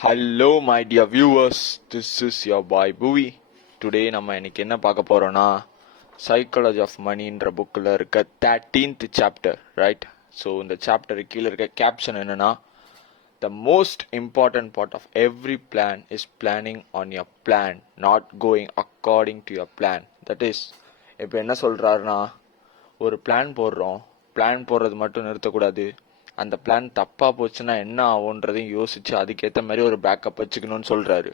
Hello my dear viewers, this is your boy Bhuvi. Today நம்ம இன்னைக்கு என்ன பார்க்க போறோம்னா சைக்காலஜி ஆஃப் மணின்ற புக்கில் இருக்க 13th சாப்டர் ரைட். ஸோ இந்த சாப்டர் கீழே இருக்க கேப்ஷன் என்னன்னா the most important part of every plan is planning on your plan, not going according to your plan. That is, இப்போ என்ன சொல்றாருன்னா ஒரு பிளான் போடுறோம், பிளான் போடுறது மட்டும் நிறுத்தக்கூடாது, அந்த பிளான் தப்பா போச்சுன்னா என்ன ஆகுன்றதையும் யோசிச்சு அதுக்கேற்ற மாதிரி ஒரு பேக்கப் வச்சுக்கணும்னு சொல்றாரு.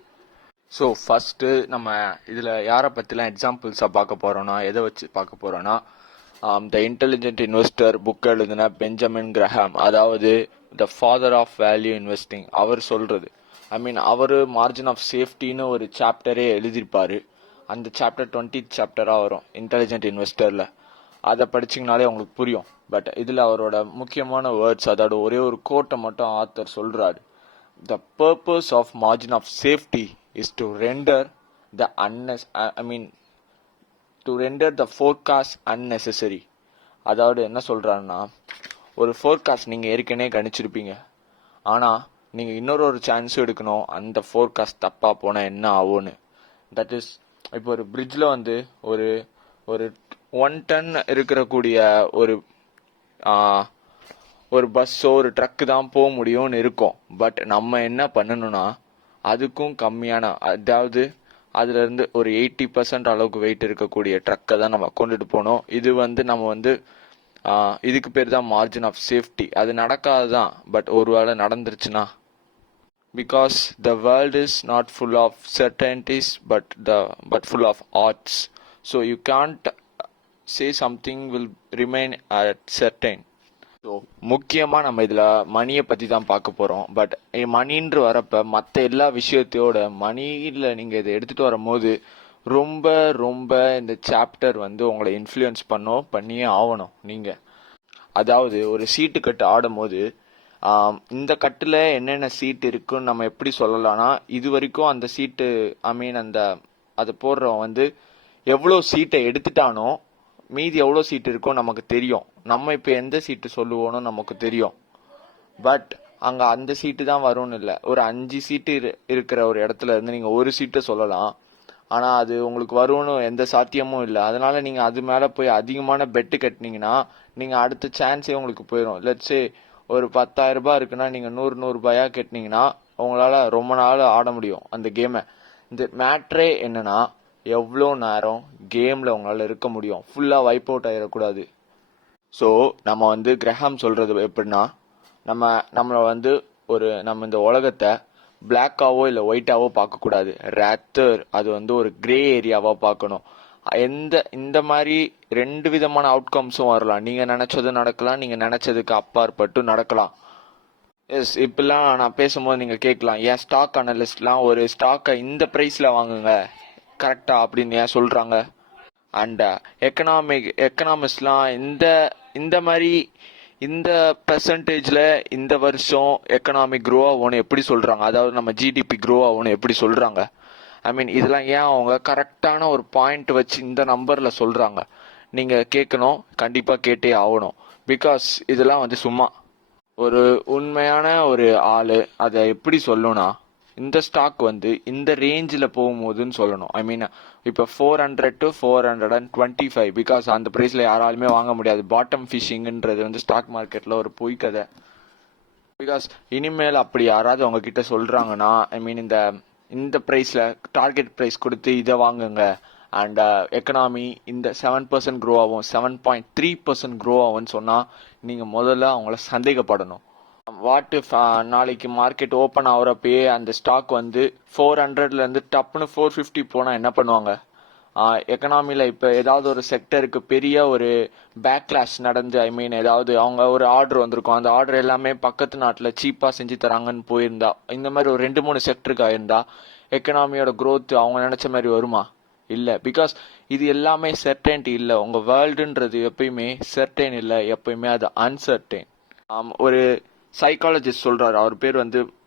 ஸோ ஃபர்ஸ்ட் நம்ம இதில் யாரை பற்றிலாம் எக்ஸாம்பிள்ஸாக பார்க்க போகிறோன்னா எதை வச்சு பார்க்க போகிறோன்னா த இன்டெலிஜென்ட் இன்வெஸ்டர் புக் எழுதின பெஞ்சமின் கிரஹாம், அதாவது the father of value investing, அவர் சொல்கிறது. அவர் மார்ஜின் ஆஃப் சேஃப்டின்னு ஒரு சாப்டரே எழுதியிருப்பார். அந்த சாப்டர் 20th சாப்டராக வரும் இன்டெலிஜென்ட் இன்வெஸ்டரில். அதை படிச்சிங்கனாலே உங்களுக்கு புரியும். பட் இதில் அவரோட முக்கியமான வேர்ட்ஸ், அதோட ஒரே ஒரு கோட்டை மட்டும் ஆத்தர் சொல்கிறாரு. The purpose of margin of safety is to render the to render the forecast unnecessary. அதாவது என்ன சொல்கிறாருன்னா, ஒரு ஃபோர்காஸ்ட் நீங்கள் ஏற்கனவே கணிச்சிருப்பீங்க, ஆனால் நீங்கள் இன்னொரு சான்ஸும் எடுக்கணும் அந்த ஃபோர்காஸ்ட் தப்பாக போனால் என்ன ஆகும்னு. தட் இஸ், இப்போ ஒரு பிரிட்ஜில் ஒரு ஒரு 1 டன் இருக்கக்கூடிய ஒரு பஸ்ஸோ ஒரு ட்ரக்கு தான் போக முடியும்னு இருக்கும். பட் நம்ம என்ன பண்ணணும்னா அதுக்கும் கம்மியான, அதாவது அதுலேருந்து ஒரு 80% அளவுக்கு வெயிட் இருக்கக்கூடிய ட்ரக்கை தான் நம்ம கொண்டுட்டு போகணும். இது நம்ம இதுக்கு பேர் தான் மார்ஜின் ஆஃப் சேஃப்டி. அது நடக்காது தான், பட் ஒருவேளை நடந்துருச்சுன்னா, because the world is not full of certainties but full of odds. So you can't say something will remain at certain. So முக்கியமாக நம்ம இதில் மணியை பற்றி தான் பார்க்க போகிறோம். பட் மணின்று வரப்போ மற்ற எல்லா விஷயத்தையோட மணியில் நீங்கள் இதை எடுத்துகிட்டு வரும்போது ரொம்ப ரொம்ப இந்த சாப்டர் உங்களை இன்ஃப்ளூயன்ஸ் பண்ணியே ஆகணும். நீங்கள் அதாவது ஒரு சீட்டு கட்டு ஆடும் போது இந்த கட்டில் என்னென்ன சீட்டு இருக்குன்னு நம்ம எப்படி சொல்லலாம்னா, இது வரைக்கும் அந்த சீட்டு அதை போடுறவன் எவ்வளோ சீட்டை எடுத்துட்டானோ மீதி எவ்வளோ சீட்டு இருக்கோ நமக்கு தெரியும். நம்ம இப்போ எந்த சீட்டு சொல்லுவோன்னு நமக்கு தெரியும். பட் அங்கே அந்த சீட்டு தான் வரும்னு இல்லை. ஒரு 5 சீட்டு இருக்கிற ஒரு இடத்துல இருந்து நீங்கள் ஒரு சீட்டை சொல்லலாம், ஆனால் அது உங்களுக்கு வரும்னு எந்த சாத்தியமும் இல்லை. அதனால நீங்கள் அது மேலே போய் அதிகமான பெட்டு கட்டினீங்கன்னா நீங்கள் அடுத்த சான்ஸே உங்களுக்கு போயிடும். லெட்ஸே ஒரு 10,000 ரூபாய் இருக்குன்னா நீங்கள் 100 ரூபாயா கட்டினீங்கன்னா உங்களால் ரொம்ப நாள் ஆட முடியும் அந்த கேமை. இந்த மேட்ரே என்னன்னா, எவ்வளோ நேரம் கேமில் உங்களால் இருக்க முடியும், ஃபுல்லாக வைப் அவுட் ஆகிடக்கூடாது. ஸோ நம்ம கிரஹாம் சொல்கிறது எப்படின்னா, நம்மளை நம்ம இந்த உலகத்தை பிளாக்காவோ இல்லை ஒயிட்டாவோ பார்க்கக்கூடாது. ரேத்தர் அது ஒரு கிரே ஏரியாவாக பார்க்கணும். இந்த மாதிரி 2 விதமான அவுட்கம்ஸும் வரலாம். நீங்கள் நினச்சது நடக்கலாம், நீங்கள் நினச்சதுக்கு அப்பாற்பட்டு நடக்கலாம். எஸ், இப்பெல்லாம் நான் பேசும்போது நீங்கள் கேட்கலாம், ஏன் ஸ்டாக் அனலிஸ்ட்லாம் ஒரு ஸ்டாக்கை இந்த ப்ரைஸில் வாங்குங்க கரெக்டா அப்படின்னு ஏன் சொல்கிறாங்க? அண்ட் எக்கனாமிக்ஸ்லாம் இந்த மாதிரி இந்த பெர்சன்டேஜில் இந்த வருஷம் எக்கனாமிக் க்ரோ ஆகும்னு எப்படி சொல்கிறாங்க? அதாவது நம்ம ஜிடிபி க்ரோ ஆகும்னு எப்படி சொல்கிறாங்க? இதெல்லாம் ஏன் அவங்க கரெக்டான ஒரு பாயிண்ட் வச்சு இந்த நம்பரில் சொல்கிறாங்க? நீங்கள் கேட்கணும், கண்டிப்பாக கேட்டே ஆகணும். பிகாஸ் இதெல்லாம் சும்மா ஒரு உண்மையான ஒரு ஆள் அதை எப்படி சொல்லணும்னா, இந்த ஸ்டாக் இந்த ரேஞ்சில் போகும்போதுன்னு சொல்லணும். இப்போ 400 to 425, பிகாஸ் அந்த ப்ரைஸில் யாராலுமே வாங்க முடியாது. பாட்டம் ஃபிஷிங்ன்றது ஸ்டாக் மார்க்கெட்டில் ஒரு பொய் கதை. பிகாஸ் இனிமேல் அப்படி யாராவது அவங்க கிட்ட சொல்கிறாங்கன்னா, இந்த ப்ரைஸில் டார்கெட் ப்ரைஸ் கொடுத்து இதை வாங்குங்க, அண்ட் எக்கனாமி இந்த 7% க்ரோ ஆகும், 7.3% க்ரோ ஆகும்னு சொன்னால் நீங்கள் முதல்ல அவங்கள சந்தேகப்படணும். வாட் இஃப் நாளைக்கு மார்க்கெட் ஓப்பன் ஆகிறப்பயே அந்த ஸ்டாக் 400லேருந்து டப்புன்னு 450 போனால் என்ன பண்ணுவாங்க? எக்கனாமியில் இப்போ ஏதாவது ஒரு செக்டருக்கு பெரிய ஒரு பேக்லாஷ் நடந்து, ஏதாவது அவங்க ஒரு ஆர்டர் வந்திருக்கும், அந்த ஆர்டர் எல்லாமே பக்கத்து நாட்டில் சீப்பாக செஞ்சு தராங்கன்னு போயிருந்தா, இந்த மாதிரி ஒரு 2-3 செக்டருக்கு ஆயிருந்தா எக்கனாமியோட க்ரோத் அவங்க நினச்ச மாதிரி வருமா? இல்லை. பிகாஸ் இது எல்லாமே செர்டைன்டி இல்லை. உங்கள் வேர்ல்டுன்றது எப்பயுமே செர்டைன் இல்லை, எப்பயுமே அது அன்சர்டைன். ஒரு சைக்காலஜிஸ்ட் சொல்கிறாரு, அவர் பேர்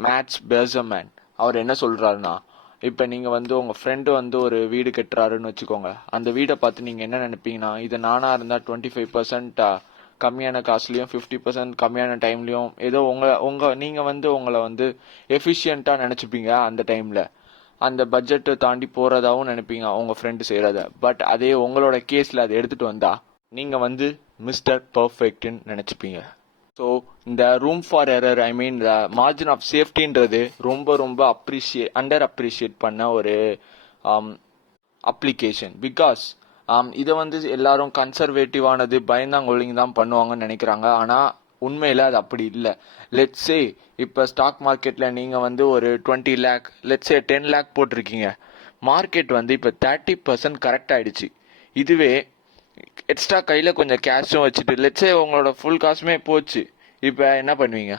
மேட்ஸ் பெர்சர்மேன். அவர் என்ன சொல்கிறாருன்னா, இப்போ நீங்கள் உங்கள் ஃப்ரெண்டு ஒரு வீடு கட்டுறாருன்னு வச்சுக்கோங்க. அந்த வீடை பார்த்து நீங்கள் என்ன நினைப்பீங்கன்னா, இது நானாக இருந்தால் 25% கம்மியான காசுலையும் 50% கம்மியான டைம்லையும் ஏதோ நீங்கள் வந்து உங்களை வந்து எஃபிஷியண்ட்டாக நினச்சிப்பீங்க அந்த டைமில். அந்த பட்ஜெட்டை தாண்டி போகிறதாவும் நினைப்பீங்க உங்கள் ஃப்ரெண்டு செய்கிறத. பட் அதே உங்களோட கேஸில் அதை எடுத்துகிட்டு வந்தா நீங்கள் வந்து மிஸ்டர் பர்ஃபெக்ட்னு நினச்சிப்பீங்க. ஸோ இந்த ரூம் ஃபார் எரர், ஐ மீன் இந்த மார்ஜின் ஆஃப் சேஃப்டின்றது ரொம்ப ரொம்ப அண்டர் அப்ரிஷியேட் பண்ண ஒரு அப்ளிகேஷன். பிகாஸ் இதை வந்து எல்லாரும் கன்சர்வேட்டிவானது பயந்தாங்கொள்ளிங்க தான் பண்ணுவாங்கன்னு நினைக்கிறாங்க. ஆனால் உண்மையில் அது அப்படி இல்லை. லெட்ஸே இப்போ ஸ்டாக் மார்க்கெட்டில் நீங்கள் வந்து ஒரு 20 lakh, லெட்ஸே 10 lakh போட்டிருக்கீங்க. மார்க்கெட் வந்து இப்போ 30% கரெக்ட் ஆகிடுச்சு. இதுவே எக்ஸ்ட்ரா கையில் கொஞ்சம் கேஷும் வச்சுட்டு லெட்ஸே உங்களோட ஃபுல் காசுமே போச்சு. இப்போ என்ன பண்ணுவீங்க?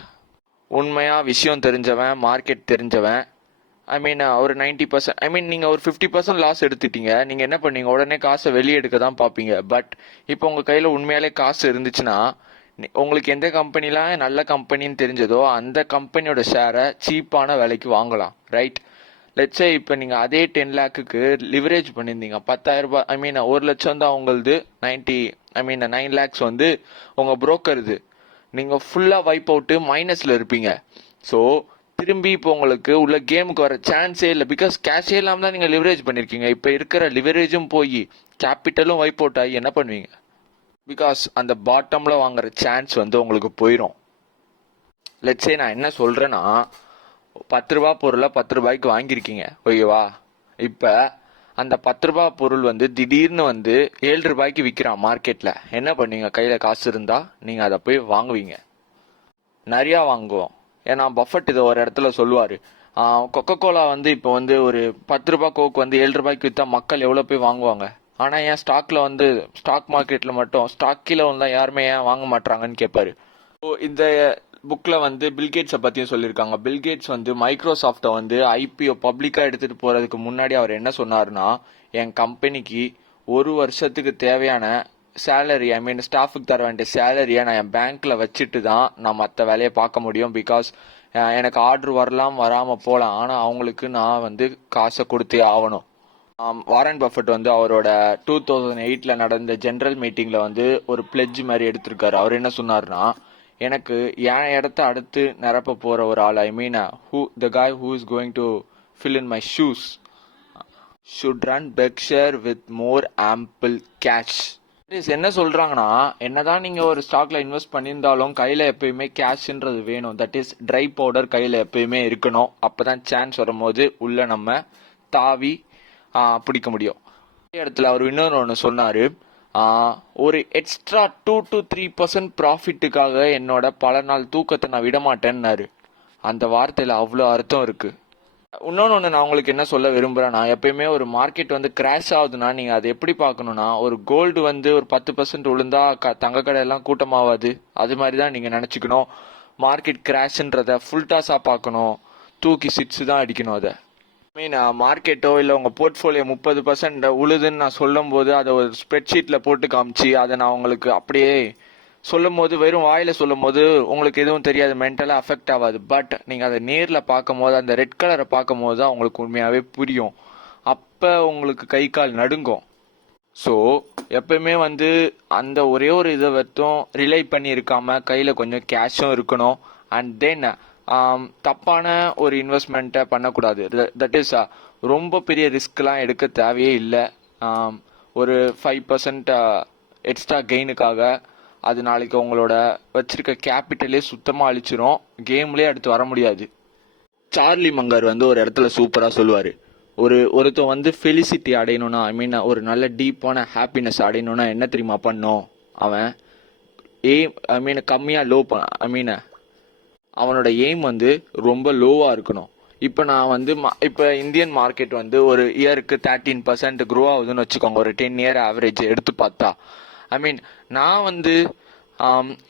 உண்மையாக விஷயம் தெரிஞ்சவன், மார்க்கெட் தெரிஞ்சவன், ஐ மீன் ஒரு 90%, ஐ மீன் நீங்கள் ஒரு 50% லாஸ் எடுத்துட்டீங்க. நீங்கள் என்ன பண்ணீங்க? உடனே காசை வெளியே எடுக்க தான் பார்ப்பீங்க. பட் இப்போ உங்கள் கையில் உண்மையாலே காசு இருந்துச்சுன்னா உங்களுக்கு எந்த கம்பெனிலாம் நல்ல கம்பெனின்னு தெரிஞ்சதோ அந்த கம்பெனியோட ஷேரை சீப்பான விலைக்கு வாங்கலாம். ரைட்? லெட்ஸே இப்போ நீங்கள் அதே 10 lakhக்கு லிவரேஜ் பண்ணியிருந்தீங்க. 10,000 ரூபாய், ஐ மீன் 1,00,000 தான் உங்களது. 9 lakhs வந்து உங்கள் புரோக்கர். இது நீங்கள் ஃபுல்லாக வைப் அவுட்டு மைனஸில் இருப்பீங்க. ஸோ திரும்பி இப்போ உங்களுக்கு உள்ள கேமுக்கு வர சான்ஸே இல்லை. பிகாஸ் கேஷே இல்லாமல் தான் நீங்கள் லிவரேஜ் பண்ணியிருக்கீங்க. இப்போ இருக்கிற லிவரேஜும் போய் கேபிட்டலும் வைப் அவுட் ஆகி என்ன பண்ணுவீங்க? பிகாஸ் அந்த பாட்டமில் வாங்குற சான்ஸ் வந்து உங்களுக்கு போயிடும். லெட்ஸே நான் என்ன சொல்கிறேன்னா, 10 ரூபா பொருளை 10 ரூபாய்க்கு வாங்கியிருக்கீங்க, ஓகேவா? இப்போ அந்த 10 ரூபா பொருள் வந்து திடீர்னு வந்து 7 ரூபாய்க்கு விற்கிறான் மார்க்கெட்டில். என்ன பண்ணுவீங்க? கையில் காசு இருந்தால் நீங்கள் அதை போய் வாங்குவீங்க. நிறையா வாங்குவோம். ஏன்னா பஃபட் இதை ஒரு இடத்துல சொல்லுவார், கொக்கோ கோலா வந்து இப்போ வந்து ஒரு 10 ரூபா கோக் வந்து 7 ரூபாய்க்கு விற்றா மக்கள் எவ்வளோ போய் வாங்குவாங்க. ஆனால் ஏன் ஸ்டாக்ல வந்து ஸ்டாக் மார்க்கெட்டில் மட்டும் ஸ்டாக் கீழே வந்தால் யாருமே ஏன் வாங்க மாட்டாங்கன்னு கேட்பாரு. ஸோ இந்த புக்கில் வந்து பில்கேட்ஸை பற்றியும் சொல்லியிருக்காங்க. பில்கேட்ஸ் வந்து மைக்ரோசாஃப்டை வந்து ஐபிஓ பப்ளிக்காக எடுத்துகிட்டு போகிறதுக்கு முன்னாடி அவர் என்ன சொன்னார்னா, என் கம்பெனிக்கு ஒரு வருஷத்துக்கு தேவையான சேலரி, ஐ மீன் ஸ்டாஃபுக்கு தர வேண்டிய சேலரியை நான் என் பேங்க்கில் வச்சுட்டு தான் நான் மற்ற வேலையை பார்க்க முடியும். பிகாஸ் எனக்கு ஆர்டர் வரலாம், வராமல் போகலாம், ஆனால் அவங்களுக்கு நான் வந்து காசை கொடுத்தே ஆகணும். வாரன் பஃபட் வந்து அவரோட 2008 நடந்த ஜென்ரல் மீட்டிங்கில் வந்து ஒரு பிளெட்ஜ் மாதிரி எடுத்திருக்காரு. அவர் என்ன சொன்னார்னா, எனக்கு என் இடத்த அடுத்து நிரப்ப போகிற ஒரு ஆள், ஐ மீன் த காய் who is going to fill in my shoes should run Berkshire with more ample cash. என்ன சொல்றாங்கன்னா, என்னதான் நீங்க ஒரு ஸ்டாக்ல இன்வெஸ்ட் பண்ணியிருந்தாலும் கையில எப்பயுமே கேஷ்ன்றது வேணும். தட் இஸ் ட்ரை பவுடர் கையில எப்பயுமே இருக்கணும். அப்பதான் சான்ஸ் வரும்போது உள்ள நம்ம தாவி பிடிக்க முடியும். அதே இடத்துல அவர் இன்னொரு ஒன்று சொன்னாரு, ஒரு எக்ஸ்ட்ரா 2 to 3% ப்ராஃபிட்டுக்காக என்னோட பல நாள் தூக்கத்தை நான் விட மாட்டேன்னாரு. அந்த வார்த்தையில அவ்வளோ அர்த்தம் இருக்கு. இன்னொன்று நான் உங்களுக்கு என்ன சொல்ல விரும்புகிறேன்னா, எப்பயுமே ஒரு மார்க்கெட் வந்து கிராஷ் ஆகுதுன்னா நீங்கள் அதை எப்படி பார்க்கணுன்னா, ஒரு கோல்டு வந்து ஒரு 10% விழுந்தா தங்க கடையெல்லாம் கூட்டமாகாது. அது மாதிரி தான் நீங்கள் நினச்சிக்கணும். மார்க்கெட் கிராஷ்ன்றதை ஃபுல் டாஸாக பார்க்கணும். தூக்கி சிட்ஸு தான் அடிக்கணும். அதை மீன் மார்க்கெட்டோ இல்லை உங்கள் போர்ட்ஃபோலியோ 30% உழுதுன்னு நான் சொல்லும் போது அதை ஒரு ஸ்ப்ரெட்ஷீட்டில் போட்டு காமிச்சு அதை நான் உங்களுக்கு அப்படியே சொல்லும் போது, வெறும் வாயில் சொல்லும் போது உங்களுக்கு எதுவும் தெரியாது, மென்டலாக அஃபெக்ட் ஆகாது. பட் நீங்கள் அதை நேரில் பார்க்கும் போது, அந்த ரெட் கலரை பார்க்கும் போது தான் உங்களுக்கு உண்மையாகவே புரியும். அப்போ உங்களுக்கு கை கால் நடுங்கும். ஸோ எப்பயுமே வந்து அந்த ஒரே ஒரு இதை மட்டும் ரிலை பண்ணி இருக்காமல் கையில் கொஞ்சம் கேஷும் இருக்கணும். அண்ட் தென் தப்பான ஒரு இன்வெஸ்ட்மெண்ட்டை பண்ணக்கூடாது. தட் இஸ் ரொம்ப பெரிய ரிஸ்க்லாம் எடுக்க தேவையே இல்லை. ஒரு 5% எக்ஸ்ட்ரா கெயினுக்காக அது நாளைக்கு உங்களோட வச்சிருக்க கேபிட்டலே சுத்தமாக அழிச்சிரும். கேம்லேயே அடுத்து வர முடியாது. சார்லி மங்கர் வந்து ஒரு இடத்துல சூப்பராக சொல்லுவார், ஒருத்தன் வந்து ஃபெலிசிட்டி அடையணும்னா, ஐ மீன் ஒரு நல்ல டீப்பான ஹாப்பினஸ் அடையணும்னா என்ன தெரியுமா பண்ணும்? அவன் கம்மியாக அவனோட எய்ம் வந்து ரொம்ப லோவாக இருக்கணும். இப்போ நான் வந்து இப்போ இந்தியன் மார்க்கெட் வந்து ஒரு இயருக்கு 13% க்ரோ ஆகுதுன்னு வச்சுக்கோங்க. ஒரு 10 year ஆவரேஜ் எடுத்து பார்த்தா, ஐ மீன் நான் வந்து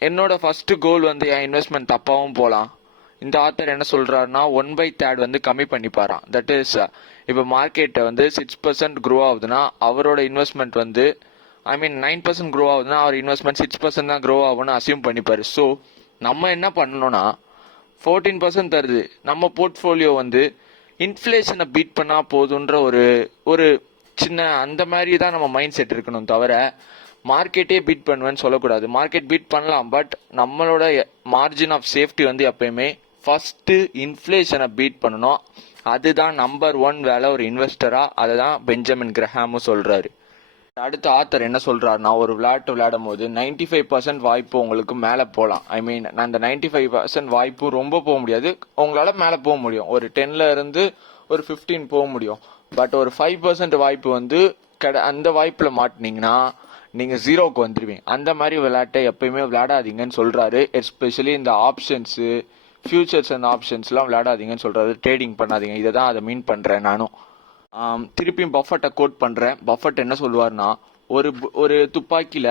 என்னோட ஃபர்ஸ்ட் கோல் வந்து என் இன்வெஸ்ட்மெண்ட் தப்பாகவும் போகலாம். இந்த ஆத்தர் என்ன சொல்றாருன்னா, 1/3 வந்து கம்மி பண்ணிப்பாரான். தட் இஸ் இப்போ மார்க்கெட்டை வந்து 6% க்ரோ ஆகுதுன்னா அவரோட இன்வெஸ்ட்மெண்ட் வந்து 9% க்ரோ ஆகுதுன்னா அவர் இன்வெஸ்ட்மெண்ட் 6% தான் க்ரோ ஆகும்னு அசியூம் பண்ணிப்பாரு. ஸோ நம்ம என்ன பண்ணணும்னா, 14% தருது, நம்ம போர்ட்ஃபோலியோ வந்து இன்ஃப்ளேஷனை பீட் பண்ணால் போதுன்ற ஒரு சின்ன அந்த மாதிரி தான் நம்ம மைண்ட் செட் இருக்கணும். தவிர மார்க்கெட்டே பீட் பண்ணுவேன்னு சொல்லக்கூடாது. மார்க்கெட் பீட் பண்ணலாம், பட் நம்மளோட மார்ஜின் ஆஃப் சேஃப்டி வந்து எப்பயுமே ஃபர்ஸ்ட் இன்ஃப்ளேஷனை பீட் பண்ணணும். அதுதான் நம்பர் 1 வேலை ஒரு இன்வெஸ்டரா. அதை தான் பெஞ்சமின் கிரஹாமும் சொல்றாரு. அடுத்த ஆத்தர் என்ன சொல்றாருன்னா, ஒரு விளையாடும் போது 95% வாய்ப்பு உங்களுக்கு மேலே போகலாம். ஐ மீன் அந்த 95% வாய்ப்பு ரொம்ப போக முடியாது, உங்களால மேலே போக முடியும். ஒரு 10ல இருந்து ஒரு 15 போக முடியும். பட் ஒரு 5% வாய்ப்பு வந்து அந்த வாய்ப்புல மாட்டினீங்கன்னா நீங்க 0க்கு வந்துருவீங்க. அந்த மாதிரி விளையாட்டை எப்பயுமே விளையாடாதீங்கன்னு சொல்றாரு. எஸ்பெஷலி இந்த ஆப்ஷன்ஸ், ஃபியூச்சர்ஸ் அண்ட் ஆப்ஷன்ஸ்லாம் விளையாடாதீங்கன்னு சொல்றாரு. ட்ரேடிங் பண்ணாதீங்க. இதை தான் அதை மீன் பண்றேன் நானும். திருப்பியும் பஃபட்டை கோட் பண்றேன். பஃபட் என்ன சொல்லுவார்னா, ஒரு துப்பாக்கியில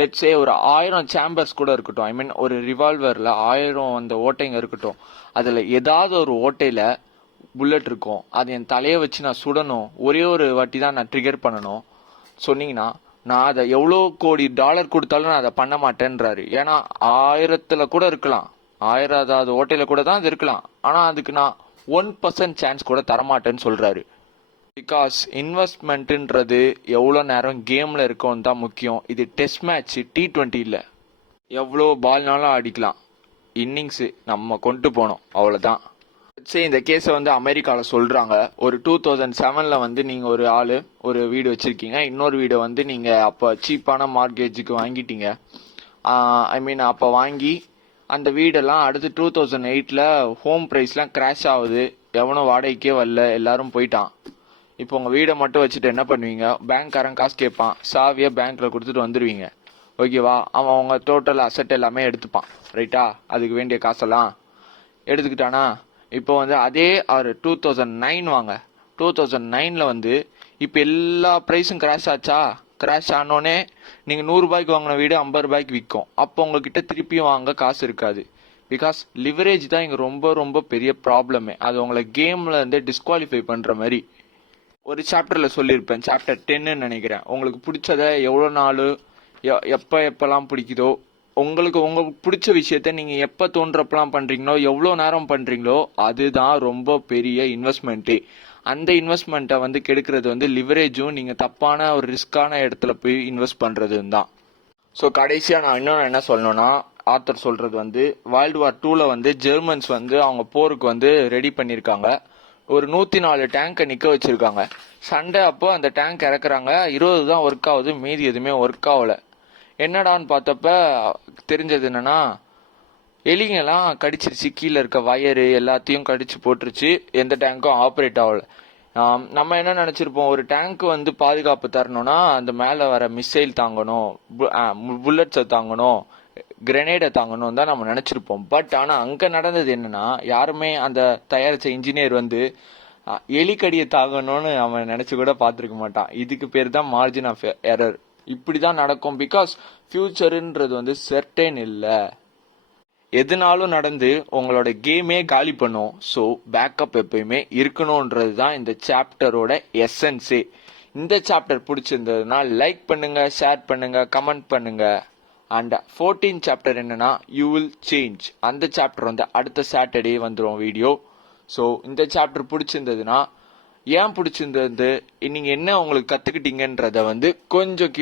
லெட்ஸே ஒரு 1000 சேம்பர்ஸ் கூட இருக்கட்டும், ஐ மீன் ஒரு ரிவால்வர்ல 1000 அந்த ஓட்டைங்க இருக்கட்டும், அதுல ஏதாவது ஒரு ஓட்டையில புல்லட் இருக்கும். அது என் தலையை வச்சு நான் சுடணும், ஒரே ஒரு வாட்டி தான் நான் ட்ரிகர் பண்ணணும் சொன்னீங்கன்னா, நான் அதை எவ்வளோ கோடி டாலர் கொடுத்தாலும் நான் அதை பண்ண மாட்டேன்றாரு. ஏன்னா 1000ல கூட இருக்கலாம், 1000வது ஓட்டையில கூட தான் அது இருக்கலாம். ஆனா அதுக்கு நான் 1% சான்ஸ் கூட தரமாட்டேன்னு சொல்றாரு. பிகாஸ் இன்வெஸ்ட்மெண்ட்ன்றது எவ்வளோ நேரம் கேம்ல இருக்கும்னு தான் முக்கியம். இது டெஸ்ட் மேட்ச், T20 இல்லை. எவ்வளோ பால்னாலும் அடிக்கலாம், இன்னிங்ஸ் நம்ம கொண்டு போனோம், அவ்வளோதான். சரி, இந்த கேஸை வந்து அமெரிக்காவில் சொல்றாங்க. ஒரு 2007ல் வந்து நீங்க ஒரு ஆளு ஒரு வீடு வச்சிருக்கீங்க, இன்னொரு வீடை வந்து நீங்க அப்போ சீப்பான மார்க்கேஜுக்கு வாங்கிட்டீங்க. ஐ மீன் அப்போ வாங்கி அந்த வீடெல்லாம் அடுத்து 2008ல் ஹோம் ப்ரைஸ்லாம் கிராஷ் ஆகுது, எவனும் வாடகைக்கே வரல, எல்லாரும் போயிட்டான். இப்போ உங்க வீடை மட்டும் வச்சுட்டு என்ன பண்ணுவீங்க? பேங்க்காரன் காசு கேட்பான், சாவியை பேங்க்ல கொடுத்துட்டு வந்துடுவீங்க. ஓகேவா? அவன் உங்க டோட்டல் அசெட் எல்லாமே எடுத்துப்பான், ரைட்டா? அதுக்கு வேண்டிய காசெல்லாம் எடுத்துக்கிட்டானா, இப்போ வந்து அதே 2009 வாங்க. 2009ல் வந்து இப்போ எல்லா ப்ரைஸும் கிராஷ் ஆச்சா? கிராஷ் ஆனோடனே நீங்கள் 100 ரூபாய்க்கு வாங்கின வீடு 50 ரூபாய்க்கு விற்கும். அப்போ உங்ககிட்ட திருப்பியும் வாங்க காசு இருக்காது. பிகாஸ் லிவரேஜ் தான் இங்கே ரொம்ப ரொம்ப பெரிய ப்ராப்ளமே. அது உங்களை கேம்ல இருந்து டிஸ்குவாலிஃபை பண்ணுற மாதிரி. ஒரு சாப்டர்ல சொல்லியிருப்பேன், சாப்டர் 10ன்னு நினைக்கிறேன். உங்களுக்கு பிடிச்சத எவ்வளோ நாள் எப்பெல்லாம் பிடிக்குதோ, உங்களுக்கு பிடிச்ச விஷயத்த நீங்க எப்ப தோன்றப்பெல்லாம் பண்றீங்களோ, எவ்வளோ நேரம் பண்றீங்களோ, அதுதான் ரொம்ப பெரிய இன்வெஸ்ட்மெண்ட்டு. அந்த இன்வெஸ்ட்மெண்ட்டை வந்து கெடுக்கிறது வந்து லிவரேஜும் நீங்க தப்பான ஒரு ரிஸ்கான இடத்துல போய் இன்வெஸ்ட் பண்றதும் தான். ஸோ கடைசியா நான் இன்னொன்று என்ன சொல்லணும்னா, ஆத்தர் சொல்றது வந்து வேர்ல்டு வார் 2ல வந்து ஜெர்மன்ஸ் வந்து அவங்க போருக்கு வந்து ரெடி பண்ணியிருக்காங்க. ஒரு 104 டேங்கை நிக்க வச்சிருக்காங்க. சண்டை அப்போ அந்த டேங்க் இறக்குறாங்க, 20 தான் ஒர்க் ஆகுது, மீதி எதுவுமே ஒர்க் ஆகல. என்னடான்னு பார்த்தப்ப தெரிஞ்சது என்னன்னா, எலிங்கெல்லாம் கடிச்சிருச்சு, கீழே இருக்க வயரு எல்லாத்தையும் கடிச்சு போட்டுருச்சு, எந்த டேங்க்கும் ஆப்ரேட் ஆகல. நம்ம என்ன நினைச்சிருப்போம், ஒரு டேங்க் வந்து பாதுகாப்பு தரணும்னா அந்த மேல வர மிசைல் தாங்கணும், புல்லட்ஸை தாங்கணும், கிரெனேடை தாங்கணும் தான் நம்ம நினைச்சிருப்போம். பட் ஆனா அங்க நடந்தது என்னன்னா, யாருமே அந்த தயாரிச்ச இன்ஜினியர் வந்து எலிக்கடியை தாங்கணும்னு அவன் நினைச்சு கூட பார்த்துருக்க மாட்டான். இதுக்கு பேர் தான் மார்ஜின் ஆஃப் எரர். இப்படிதான் நடக்கும். பிகாஸ் ஃபியூச்சர்ன்றது வந்து செர்டைன் இல்லை, எதுனாலும் நடந்து உங்களோட கேமே காலி பண்ணும். ஸோ பேக்கப் எப்பயுமே இருக்கணும்ன்றது தான் இந்த சாப்டரோட எசன்ஸே. இந்த சாப்டர் பிடிச்சிருந்ததுன்னா லைக் பண்ணுங்க, ஷேர் பண்ணுங்க, கமெண்ட் பண்ணுங்க. அண்ட் 14th சாப்டர் என்னன்னா யூ வில் சேஞ்ச். அந்த சாப்டர் வந்து அடுத்த சாட்டர்டே வந்துடும் வீடியோ. ஸோ இந்த சாப்டர் பிடிச்சிருந்ததுன்னா, ஏன் பிடிச்சிருந்தது, நீங்க என்ன உங்களுக்கு கத்துக்கிட்டீங்கன்றத வந்து கொஞ்சம் கீழே